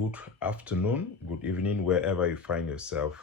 Good afternoon, good evening, wherever you find yourself,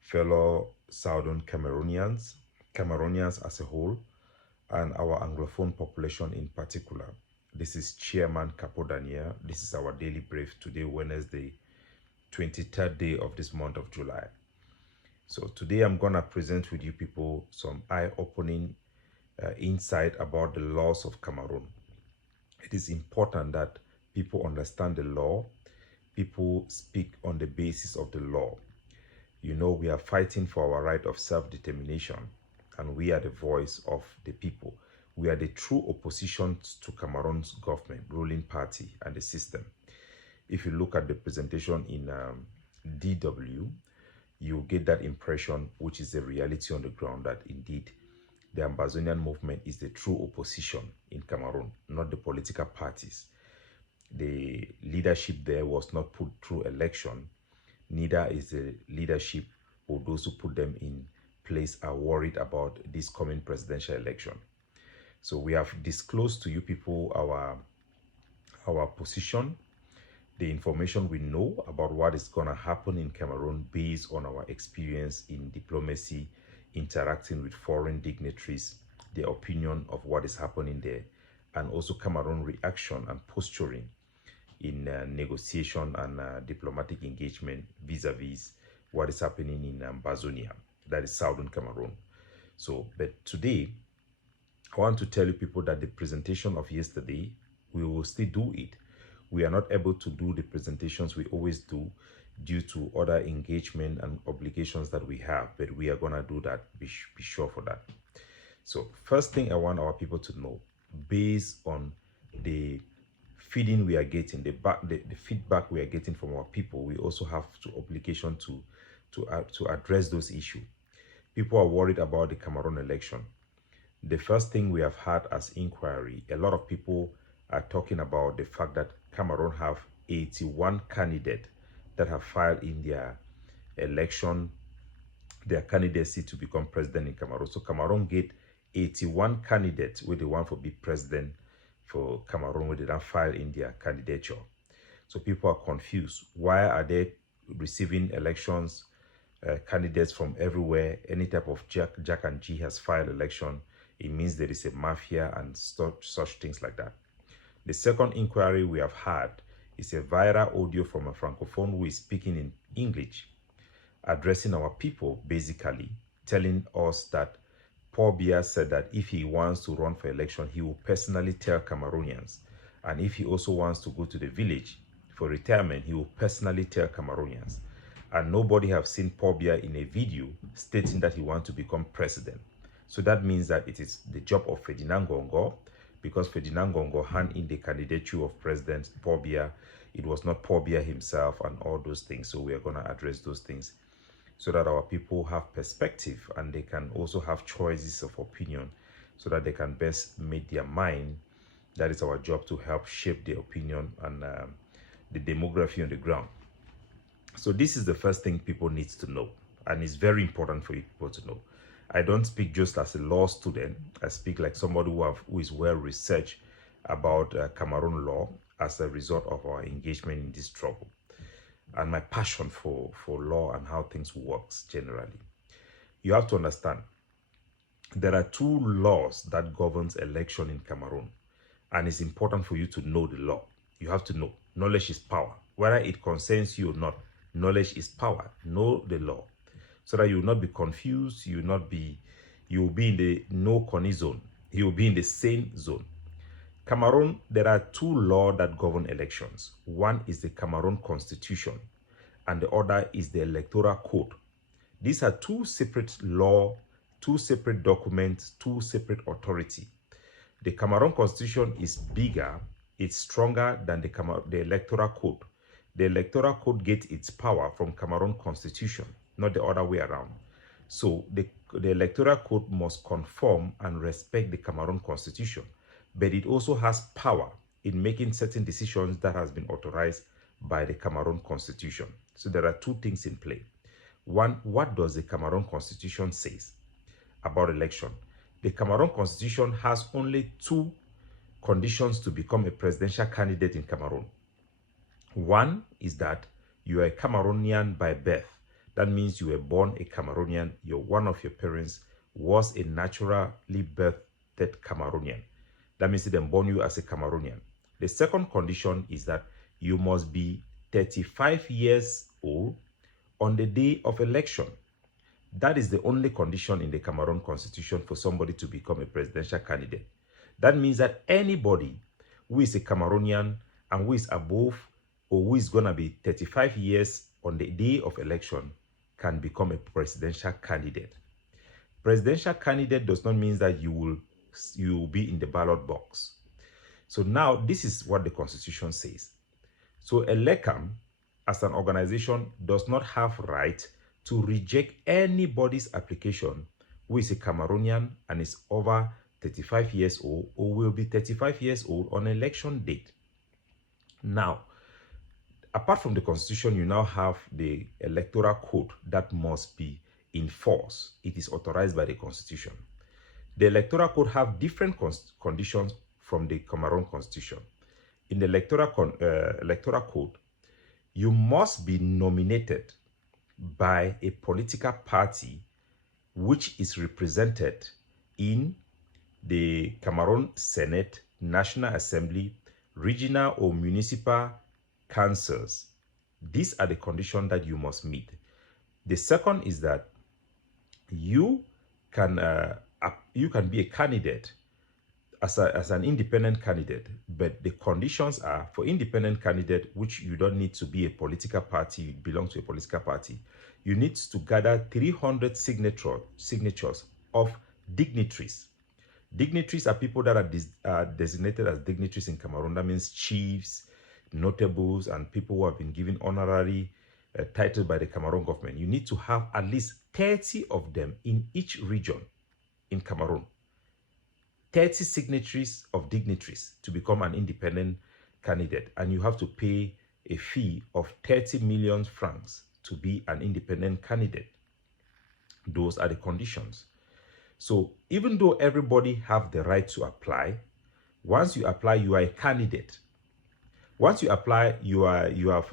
fellow Southern Cameroonians as a whole, and our Anglophone population in particular. This is Chairman Capo Daniel. This is our daily brief today, Wednesday, 23rd day of this month of July. So today I'm going to present with you people some eye-opening insight about the laws of Cameroon. It is important that people understand the law. People speak on the basis of the law. You know, we are fighting for our right of self-determination, and we are the voice of the people. We are the true opposition to Cameroon's government, ruling party, and the system. If you look at the presentation in DW, you get that impression, which is the reality on the ground, that indeed the Amazonian movement is the true opposition in Cameroon, not the political parties. The leadership there was not put through election. Neither is the leadership or those who put them in place are worried about this coming presidential election. So we have disclosed to you people our position, the information we know about what is going to happen in Cameroon based on our experience in diplomacy, interacting with foreign dignitaries, their opinion of what is happening there, and also Cameroon reaction and posturing in negotiation and diplomatic engagement vis-a-vis what is happening in Bazonia, that is Southern Cameroon. So, but today, I want to tell you people that the presentation of yesterday, we will still do it. We are not able to do the presentations we always do due to other engagement and obligations that we have, but we are going to do that, be sure for that. So first thing I want our people to know, based on the feeding we are getting, the feedback we are getting from our people, we also have to obligation to address those issues. People are worried about the Cameroon election. The first thing we have had as inquiry, a lot of people are talking about the fact that Cameroon have 81 candidates that have filed in their election, their candidacy to become president in Cameroon. So Cameroon get 81 candidates with the one for be president for Cameroon, where they don't file in their candidature. So people are confused. Why are they receiving elections candidates from everywhere? Any type of Jack and G has filed election, it means there is a mafia and such things like that. The second inquiry we have had is a viral audio from a francophone who is speaking in English, addressing our people, basically telling us that Paul Biya said that if he wants to run for election, he will personally tell Cameroonians. And if he also wants to go to the village for retirement, he will personally tell Cameroonians. And nobody have seen Paul Biya in a video stating that he wants to become president. So that means that it is the job of Ferdinand Gongo, because Ferdinand Gongo hand in the candidature of President Paul Biya. It was not Paul Biya himself and all those things. So we are going to address those things so that our people have perspective and they can also have choices of opinion so that they can best make their mind. That is our job, to help shape their opinion and the demography on the ground. So this is the first thing people need to know, and it's very important for you people to know. I don't speak just as a law student. I speak like somebody who is well researched about Cameroon law as a result of our engagement in this trouble and my passion for law and how things works generally. You have to understand, there are two laws that governs election in Cameroon, and it's important for you to know the law. You have to know. Knowledge is power. Whether it concerns you or not, knowledge is power. Know the law so that you will not be confused. You will be in the no-conny zone. You will be in the sane zone. Cameroon, there are two laws that govern elections. One is the Cameroon Constitution, and the other is the Electoral Code. These are two separate laws, two separate documents, two separate authority. The Cameroon Constitution is bigger, it's stronger than the Electoral Code. The Electoral Code gets its power from Cameroon Constitution, not the other way around. So the Electoral Code must conform and respect the Cameroon Constitution, but it also has power in making certain decisions that has been authorized by the Cameroon Constitution. So there are two things in play. One, what does the Cameroon Constitution say about election? The Cameroon Constitution has only two conditions to become a presidential candidate in Cameroon. One is that you are a Cameroonian by birth. That means you were born a Cameroonian. One of your parents was a naturally birthed Cameroonian. That means they born you as a Cameroonian. The second condition is that you must be 35 years old on the day of election. That is the only condition in the Cameroon constitution for somebody to become a presidential candidate. That means that anybody who is a Cameroonian and who is above or who is going to be 35 years on the day of election can become a presidential candidate. Presidential candidate does not mean that you will be in the ballot box. So now this is what the constitution says. So ELECAM as an organization does not have right to reject anybody's application who is a Cameroonian and is over 35 years old or will be 35 years old on election date. Now, apart from the constitution, you now have the electoral code that must be enforced. It is authorized by the constitution. The electoral code have different conditions from the Cameroon constitution. In the electoral code, you must be nominated by a political party which is represented in the Cameroon Senate, National Assembly, regional or municipal councils. These are the conditions that you must meet. The second is that you can be a candidate as an independent candidate, but the conditions are for independent candidate, which you don't need to be a political party, you belong to a political party. You need to gather 300 signatures of dignitaries. Dignitaries are people that are designated as dignitaries in Cameroon. That means chiefs, notables, and people who have been given honorary title by the Cameroon government. You need to have at least 30 of them in each region in Cameroon. 30 signatories of dignitaries to become an independent candidate, and you have to pay a fee of 30 million francs to be an independent candidate. Those are the conditions. So even though everybody have the right to apply, once you apply, you are a candidate. Once you apply, you have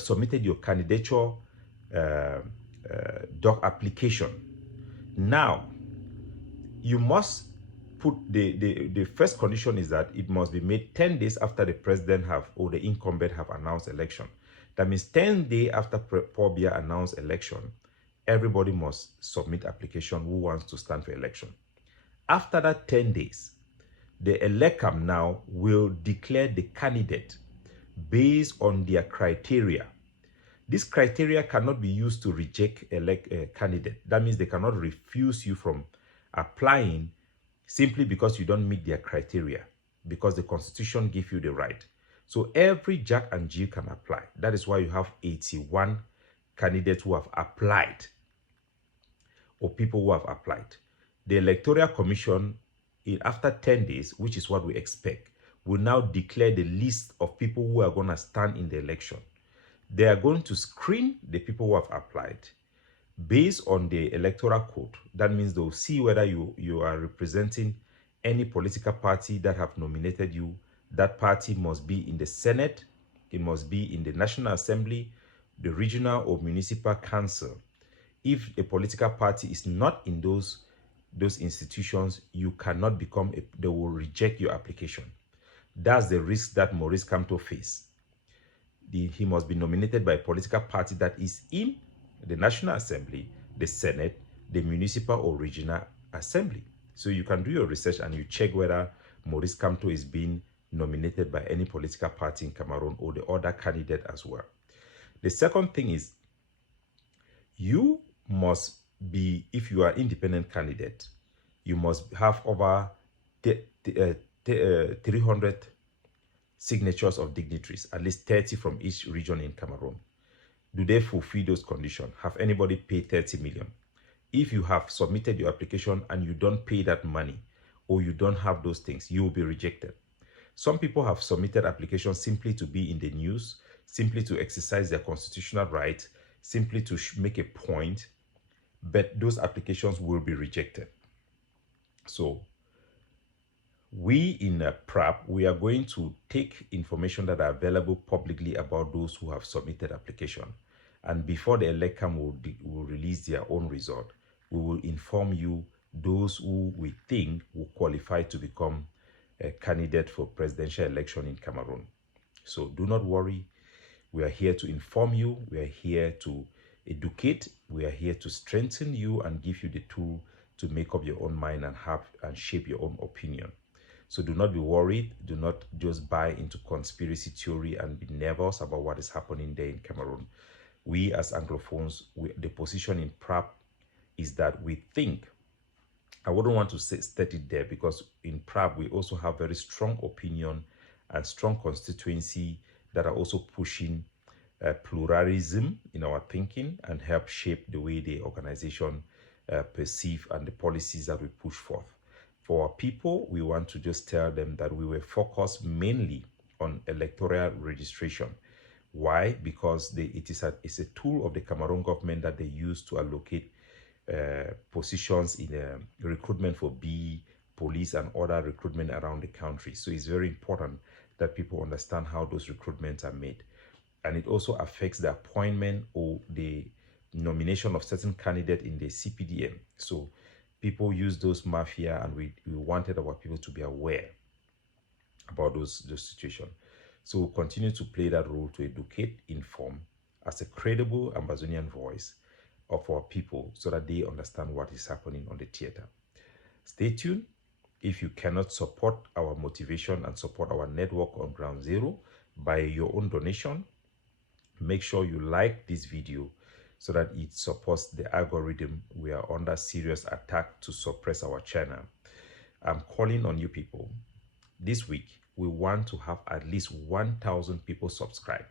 submitted your candidature doc application. Now, you must put the first condition is that it must be made 10 days after the president or the incumbent have announced election. That means 10 days after Paul Biya announced election, everybody must submit application who wants to stand for election. After that 10 days, the ELECAM now will declare the candidate based on their criteria. This criteria cannot be used to reject a candidate. That means they cannot refuse you from applying simply because you don't meet their criteria, because the constitution gives you the right. So every Jack and Jill can apply. That is why you have 81 candidates who have applied, or people who have applied. The Electoral Commission, after 10 days, which is what we expect, will now declare the list of people who are going to stand in the election. They are going to screen the people who have applied based on the electoral code. That means they'll see whether you are representing any political party that have nominated you. That party must be in the Senate, it must be in the National Assembly, the regional or municipal council. If a political party is not in those institutions, you cannot become they will reject your application. That's the risk that Maurice Kamto faced. He must be nominated by a political party that is in the National Assembly, the Senate, the municipal or regional assembly. So you can do your research and you check whether Maurice Kamto is being nominated by any political party in Cameroon or the other candidate as well. The second thing is, you must be, if you are independent candidate, you must have over 300 signatures of dignitaries, at least 30 from each region in Cameroon. Do they fulfill those conditions? Have anybody paid 30 million? If you have submitted your application and you don't pay that money, or you don't have those things, you will be rejected. Some people have submitted applications simply to be in the news, simply to exercise their constitutional right, simply to make a point, but those applications will be rejected. So We in PRAP, we are going to take information that are available publicly about those who have submitted application. And before the ELECAM will release their own result, we will inform you those who we think will qualify to become a candidate for presidential election in Cameroon. So do not worry. We are here to inform you. We are here to educate. We are here to strengthen you and give you the tool to make up your own mind and have and shape your own opinion. So do not be worried. Do not just buy into conspiracy theory and be nervous about what is happening there in Cameroon. We as Anglophones, the position in PRAP is that we think, I wouldn't want to state it there, because in PRAP we also have very strong opinion and strong constituency that are also pushing pluralism in our thinking and help shape the way the organization perceive and the policies that we push forth. For our people, we want to just tell them that we were focused mainly on electoral registration. Why? Because it's a tool of the Cameroon government that they use to allocate positions in recruitment for BE, police, and other recruitment around the country. So it's very important that people understand how those recruitments are made. And it also affects the appointment or the nomination of certain candidate in the CPDM. So people use those mafia, and we wanted our people to be aware about those situations. So we'll continue to play that role to educate, inform, as a credible Amazonian voice of our people, so that they understand what is happening on the theater. Stay tuned. If you cannot support our motivation and support our network on Ground Zero by your own donation, make sure you like this video so that it supports the algorithm. We are under serious attack to suppress our channel. I'm calling on you people. This week, we want to have at least 1,000 people subscribe.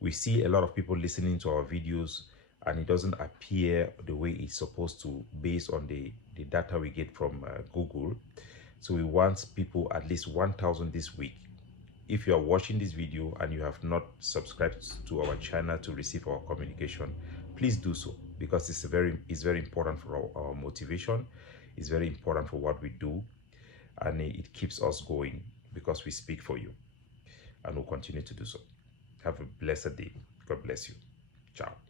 We see a lot of people listening to our videos and it doesn't appear the way it's supposed to based on the data we get from Google. So we want people at least 1,000 this week. If you are watching this video and you have not subscribed to our channel to receive our communication, please do so, because it's very important for our motivation. It's very important for what we do, and it keeps us going because we speak for you, and we'll continue to do so. Have a blessed day. God bless you. Ciao.